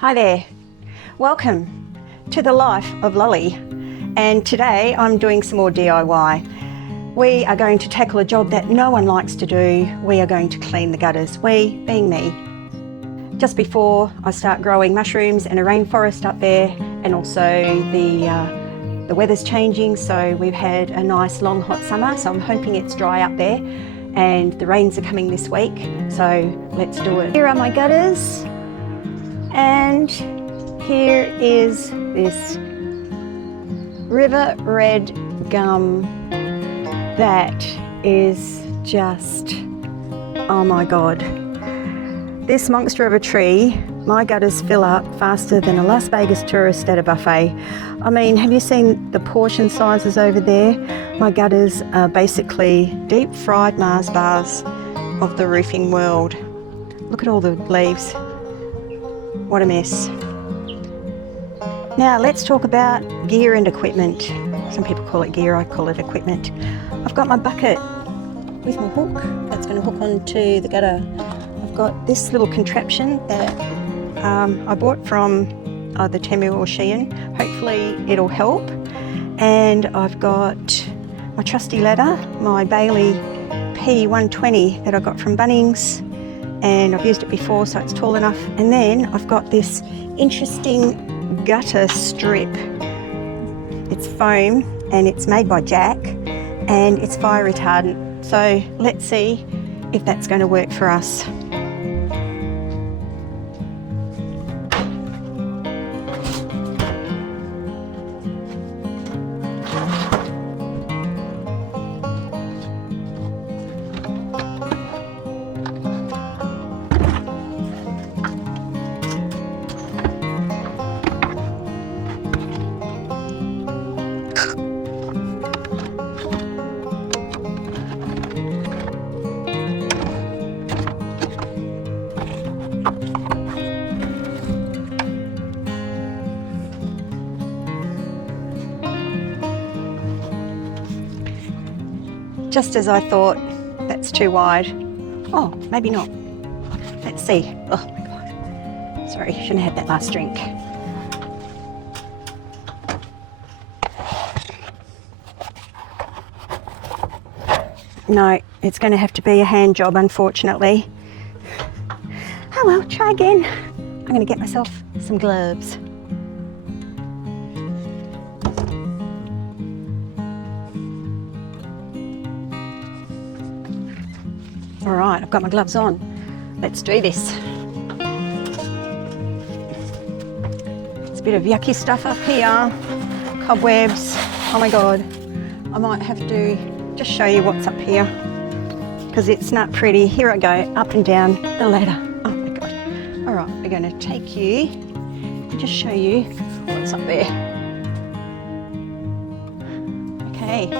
Hi there, welcome to the life of Lollie, and today I'm doing some more DIY. We are going to tackle a job that no one likes to do. We are going to clean the gutters, we being me. Just before I start growing mushrooms and a rainforest up there, and also the weather's changing, so we've had a nice long hot summer, so I'm hoping it's dry up there, and the rains are coming this week, so let's do it. Here are my gutters. And here is this river red gum that is just, oh my God. This monster of a tree, my gutters fill up faster than a Las Vegas tourist at a buffet. I mean, have you seen the portion sizes over there? My gutters are basically deep fried Mars bars of the roofing world. Look at all the leaves. What a mess. Now let's talk about gear and equipment. Some people call it gear, I call it equipment. I've got my bucket with my hook that's going to hook onto the gutter. I've got this little contraption that I bought from either Temu or Shein. Hopefully it'll help. And I've got my trusty ladder, my Bailey P120 that I got from Bunnings. And I've used it before, so it's tall enough. And then I've got this interesting gutter strip. It's foam and it's made by Jack and it's fire retardant. So let's see if that's going to work for us. Just as I thought, that's too wide. Oh, maybe not. Let's see. Oh my God. Sorry, shouldn't have had that last drink. No, it's going to have to be a hand job, unfortunately. Oh well, try again. I'm going to get myself some gloves. All right, I've got my gloves on. Let's do this. It's a bit of yucky stuff up here. Cobwebs. Oh my God. I might have to just show you what's up here because it's not pretty. Here I go, up and down the ladder. Oh my God. All right, we're going to take you and just show you what's up there. Okay.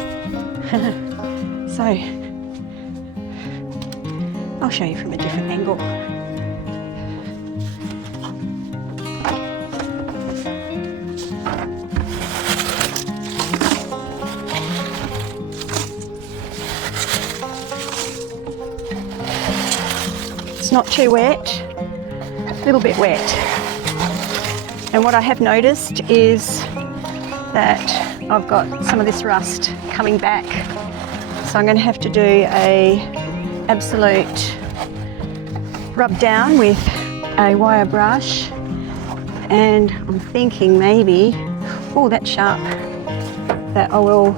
So, I'll show you from a different angle. It's not too wet, a little bit wet. And what I have noticed is that I've got some of this rust coming back. So I'm going to have to do a absolute rub down with a wire brush, and I'm thinking maybe, oh that's sharp, that I will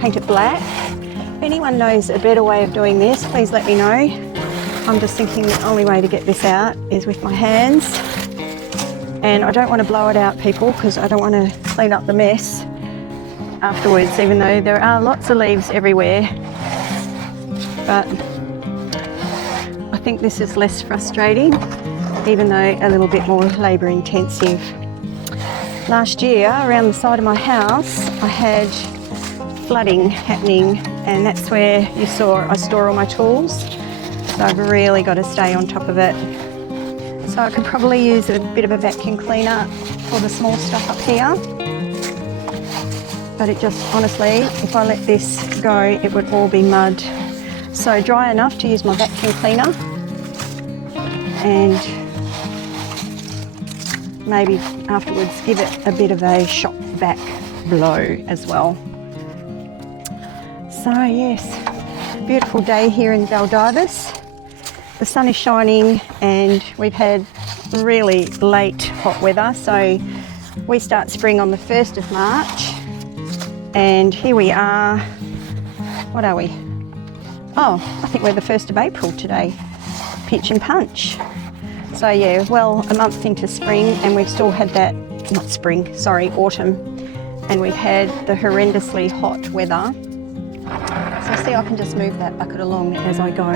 paint it black. If anyone knows a better way of doing this, please let me know. I'm just thinking the only way to get this out is with my hands, and I don't want to blow it out, people, because I don't want to clean up the mess afterwards, even though there are lots of leaves everywhere. But I think this is less frustrating, even though a little bit more labour intensive. Last year, around the side of my house, I had flooding happening, and that's where you saw I store all my tools. So I've really got to stay on top of it. So I could probably use a bit of a vacuum cleaner for the small stuff up here. But it just, honestly, if I let this go, it would all be mud. So dry enough to use my vacuum cleaner. and maybe afterwards give it a bit of a shop vac blow as well. So yes, beautiful day here in Valdivas. The sun is shining and we've had really late hot weather, so we start spring on the 1st of March and here we are. What are we? Oh, I think we're the 1st of April today. Pinch and punch. So yeah, well, a month into spring and we've still had that, not spring, sorry, autumn, and we've had the horrendously hot weather. So see, I can just move that bucket along as I go.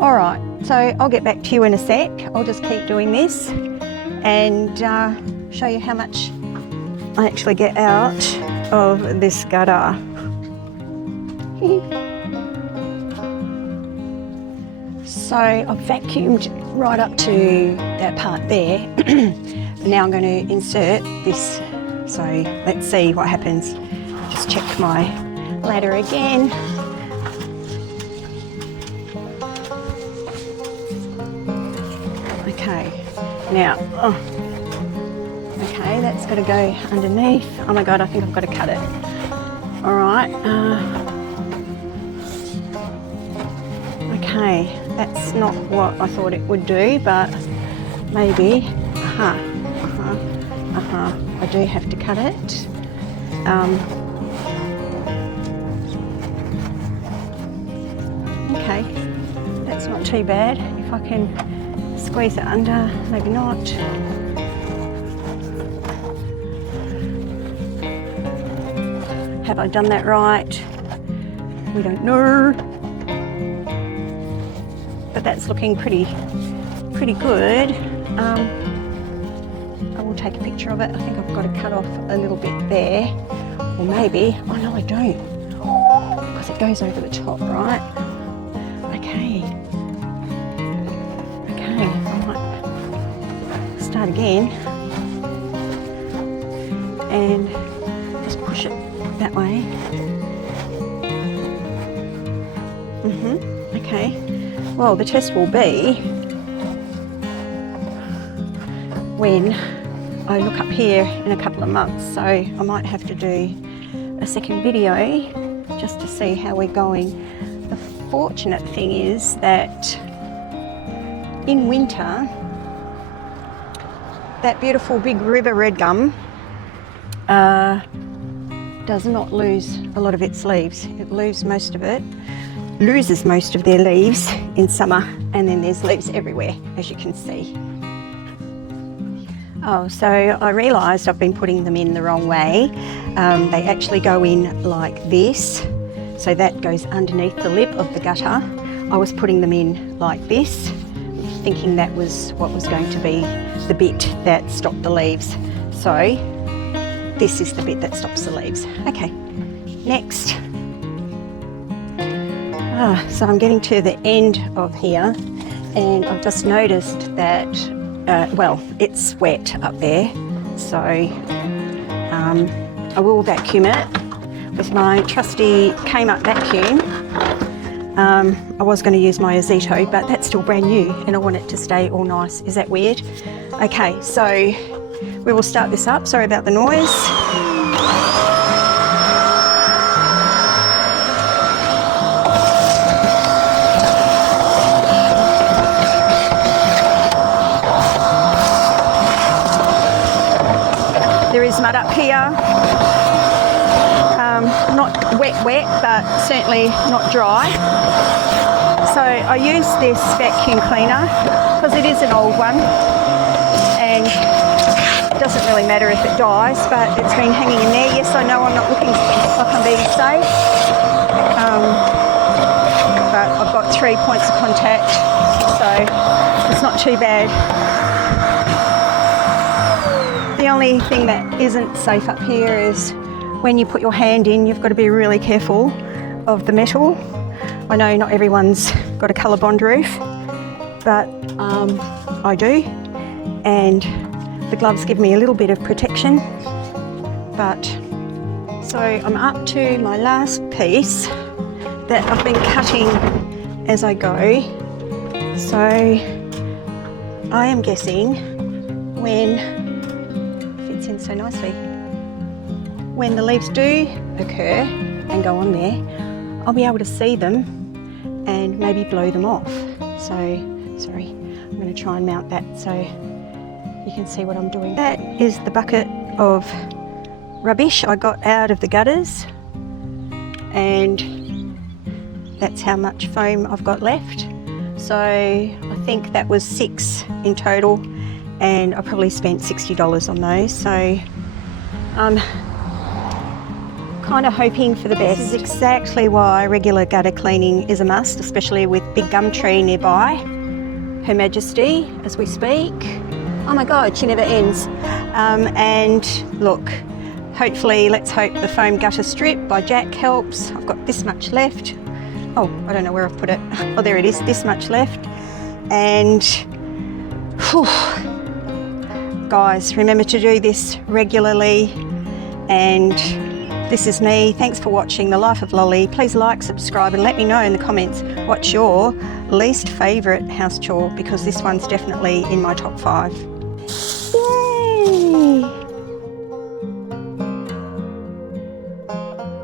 All right, so I'll get back to you in a sec. I'll just keep doing this and show you how much I actually get out of this gutter. So I've vacuumed right up to that part there. Now I'm going to insert this. So let's see what happens. Just check my ladder again. Okay, now, okay, that's got to go underneath. Oh my God, I think I've got to cut it. All right. Okay, that's not what I thought it would do, but maybe. I do have to cut it. Okay, that's not too bad. If I can squeeze it under, maybe not. Have I done that right? We don't know. But that's looking pretty good. I will take a picture of it. I think I've got to cut off a little bit there, or maybe, oh no I don't, because it goes over the top, right? Okay, I might start again and just push it that way. Okay. Well, the test will be when I look up here in a couple of months, so I might have to do a second video just to see how we're going. The fortunate thing is that in winter, that beautiful big river red gum does not lose a lot of its leaves. It loses most of their leaves in summer, and then there's leaves everywhere, as you can see. Oh, so I realised I've been putting them in the wrong way. They actually go in like this, so that goes underneath the lip of the gutter. I was putting them in like this, thinking that was what was going to be the bit that stopped the leaves. So this is the bit that stops the leaves. Okay, next. So I'm getting to the end of here, and I've just noticed that, well, it's wet up there, so I will vacuum it with my trusty Kmart vacuum. I was going to use my Azito, but that's still brand new and I want it to stay all nice. Is that weird? Okay, so we will start this up. Sorry about the noise. There is mud up here, not wet, but certainly not dry. So I use this vacuum cleaner because it is an old one and it doesn't really matter if it dies, but it's been hanging in there. Yes, I know I'm not looking like I'm being safe, but I've got 3 points of contact, so it's not too bad. The only thing that isn't safe up here is when you put your hand in, you've got to be really careful of the metal. I know not everyone's got a colour bond roof, but I do, and the gloves give me a little bit of protection. But so I'm up to my last piece that I've been cutting as I go. So I am guessing when, fits in so nicely, when the leaves do occur and go on there, I'll be able to see them and maybe blow them off. So, sorry, I'm going to try and mount that so you can see what I'm doing. That is the bucket of rubbish I got out of the gutters, and that's how much foam I've got left. So I think that was 6 in total, and I probably spent $60 on those. So I'm kind of hoping for the best. This is exactly why regular gutter cleaning is a must, especially with big gum tree nearby. Her Majesty, as we speak. Oh my God, she never ends. And look, hopefully, let's hope the foam gutter strip by Jack helps. I've got this much left. Oh, I don't know where I've put it. Oh, there it is, this much left. And, whew, guys, remember to do this regularly. And this is me. Thanks for watching The Life of Lollie. Please like, subscribe, and let me know in the comments what's your least favourite house chore, because this one's definitely in my top 5. Yay!